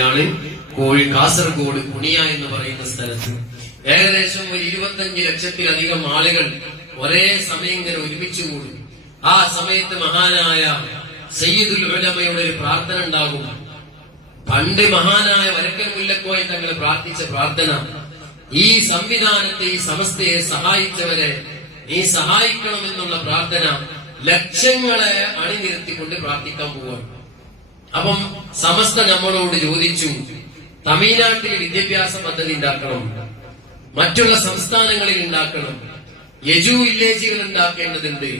എവിടെയാണ് കോഴി കാസർഗോഡ് കുണിയ എന്ന് പറയുന്ന സ്ഥലത്ത്. ഏകദേശം ഒരു ഇരുപത്തഞ്ച് ലക്ഷത്തിലധികം ആളുകൾ ഒരേ സമയം ഇങ്ങനെ ഒരുമിച്ച് കൂടും. ആ സമയത്ത് മഹാനായ സയ്യിദുൽ ഉലമയുടെ ഒരു പ്രാർത്ഥന ഉണ്ടാകും. പണ്ട് മഹാനായ വരക്കൻ മുല്ലക്കോയ തങ്ങൾ പ്രാർത്ഥിച്ച പ്രാർത്ഥന ഈ സംവിധാനത്തെ ഈ സമസ്തയെ സഹായിച്ചവരെ നീ സഹായിക്കണമെന്നുള്ള പ്രാർത്ഥന ലക്ഷങ്ങളെ അണിനിരത്തിക്കൊണ്ട് പ്രാർത്ഥിക്കാൻ പോവാണ് അപ്പം സമസ്ത നമ്മളോട് ചോദിച്ചു തമിഴ്നാട്ടിൽ വിദ്യാഭ്യാസ പദ്ധതി ഉണ്ടാക്കണം മറ്റുള്ള സംസ്ഥാനങ്ങളിൽ ഉണ്ടാക്കണം യജു വില്ലേജുകൾ ഉണ്ടാക്കേണ്ടതുണ്ട്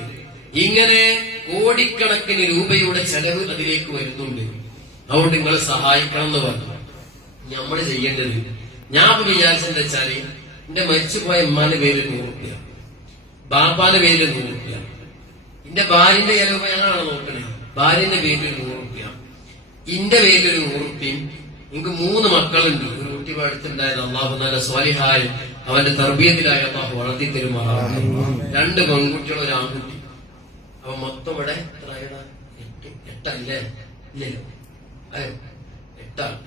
ഇങ്ങനെ കോടിക്കണക്കിന് രൂപയുടെ ചെലവ് അതിലേക്ക് വരുന്നുണ്ട്. അതുകൊണ്ട് നിങ്ങൾ സഹായിക്കണം എന്ന് പറഞ്ഞു. നമ്മൾ ചെയ്യേണ്ടത് ഞാൻ വിചാരിച്ചെന്ന് വെച്ചാൽ എന്റെ മരിച്ചുപോയ ഉമ്മാന്റെ പേരിൽ നൂറുപ്യ റുപ്യ ബാപ്പാന്റെ പേരിൽ നൂറുപ്യ. റുപ്യ എന്റെ ഭാര്യന്റെ ചെലവ് ഞങ്ങളാണ് നോക്കണേ? ഭാര്യന്റെ പേരിൽ നൂറ് റുപ്യ ഇന്റെ പേരിലൊരു റുപ്യയും എനിക്ക് മൂന്ന് മക്കളുണ്ട്. ഒരു കുട്ടി അടുത്തുണ്ടായത് അള്ളാഹു നല്ല സ്വാലിഹായി അവന്റെ തർബീയത്തിലായ അള്ളാഹു വളർത്തി തരുമാറാണ് രണ്ട് പെൺകുട്ടികളും ഒരു ആൺകുട്ടി. അവ മൊത്തം ഇവിടെ എത്രയാടാ? എട്ട് എട്ടല്ലേ? ഇല്ലല്ലോ അയോ എട്ടാണ്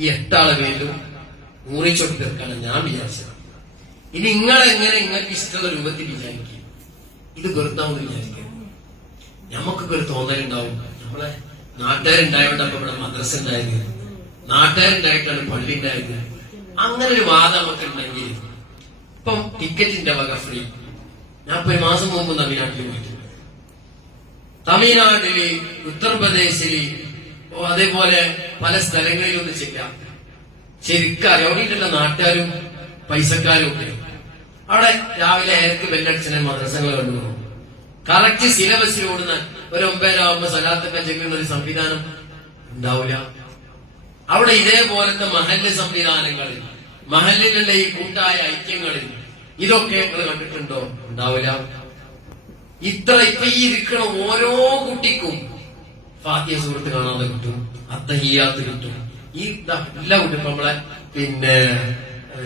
ഈ എട്ടാളെ വീണ്ടും ഊറിച്ചോട്ട് തീർക്കാണ് ഞാൻ വിചാരിച്ചത്. ഇനി നിങ്ങൾ എങ്ങനെ നിങ്ങൾക്ക് ഇഷ്ടമുള്ള രൂപത്തിൽ വിചാരിക്കും? ഇത് വെറുതാവും വിചാരിക്കുക നമുക്കൊക്കെ ഒരു തോന്നലുണ്ടാവും. നമ്മളെ നാട്ടുകാരുണ്ടായോണ്ട് അപ്പൊ ഇവിടെ മദ്രസ ഉണ്ടായത് നാട്ടുകാരുണ്ടായിട്ടാണ് പള്ളി ഉണ്ടായത്. അങ്ങനെ ഒരു വാദം ഒക്കെ ഉണ്ടെങ്കിൽ ഇപ്പം ടിക്കറ്റിന്റെ വക ഫ്രീ ഞാൻ ഇപ്പൊ മാസം മുമ്പ് തമിഴ്നാട്ടിൽ പോയിട്ടു. തമിഴ്നാട്ടിൽ ഉത്തർപ്രദേശിൽ അതേപോലെ പല സ്ഥലങ്ങളിലൊന്നും ചെയ്യാം ശരിക്കും അവിടെയുള്ള നാട്ടുകാരും പൈസക്കാരും ഒക്കെ. അവിടെ രാവിലെ ഏർക്ക് ബെല്ലടിച്ചിനെ മദ്രസകൾ കണ്ടുപോകും കറക്റ്റ് സിലബസിലോടുന്ന ഒരു ഒമ്പതരാകുമ്പോ സലാത്തൊക്കെ ചെയ്യുന്ന ഒരു സംവിധാനം ഉണ്ടാവില്ല അവിടെ ഇതേപോലത്തെ മഹല്ല് സംവിധാനങ്ങളിൽ മഹല്ലിലുള്ള ഈ കൂട്ടായ ഐക്യങ്ങളിൽ ഇതൊക്കെ നിങ്ങൾ കണ്ടിട്ടുണ്ടോ? ഉണ്ടാവില്ല ഇത്ര ഇപ്പൊ ഈ ഇരിക്കണ ഓരോ കുട്ടിക്കും ഫാത്തിയ സുഹൃത്ത് കാണാതെ കിട്ടും അത്തഹിയാത്ത് കിട്ടും. ഈ എല്ലാ കുട്ടിയും നമ്മളെ പിന്നെ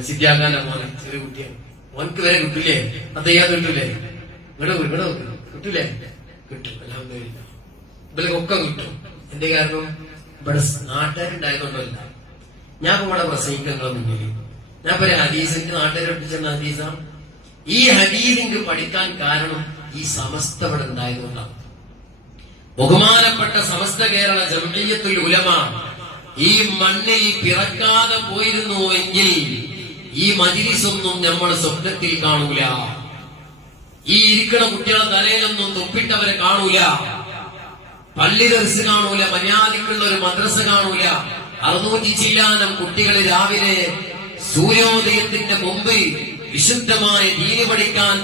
സിദ്ധ്യാഖാന്റെ മോനെ ചെറിയ കുട്ടിയാണ്. ഓനക്ക് വരെ കിട്ടില്ലേ? അത്തഹിയാത്ത് കിട്ടില്ലേ ഇവിടെ ഇവിടെ കിട്ടൂലേ? കിട്ടും അലഹമില്ല ഇവരൊക്കെ കിട്ടും. എന്റെ കാരണം? ഇവിടെ നാട്ടുകാരുണ്ടായതുകൊണ്ടല്ല. ഞാൻ ഇവിടെ പ്രസംഗിക്കുന്ന മുന്നിൽ ഞാൻ പറയാം ഹദീസിന്റെ നാട്ടുകാരൊട്ടിച്ചെന്ന ഹദീസാണ് ഈ ഹദീസിന്റെ പഠിക്കാൻ കാരണം ഈ സമസ്ത ഇവിടെ ഉണ്ടായതുകൊണ്ടാണ് ബഹുമാനപ്പെട്ട സമസ്ത കേരള ജംഇയ്യത്തുൽ ഉലമ ഈ മണ്ണിൽ പിറക്കാതെ പോയിരുന്നുവെങ്കിൽ ഈ മജിലിസൊന്നും നമ്മൾ സ്വപ്നത്തിൽ കാണൂല. ഈ ഇരിക്കണ കുട്ടികളെ തലയിലൊന്നും തൊപ്പിട്ടവരെ കാണൂല. പള്ളി ദർസ് കാണൂല മര്യാദക്കുള്ള ഒരു മദ്രസ കാണൂല. അറുന്നൂറ്റി ചില്ലാനം കുട്ടികൾ രാവിലെ സൂര്യോദയത്തിന്റെ മുമ്പ് വിശുദ്ധമായ ദീനി പഠിക്കാൻ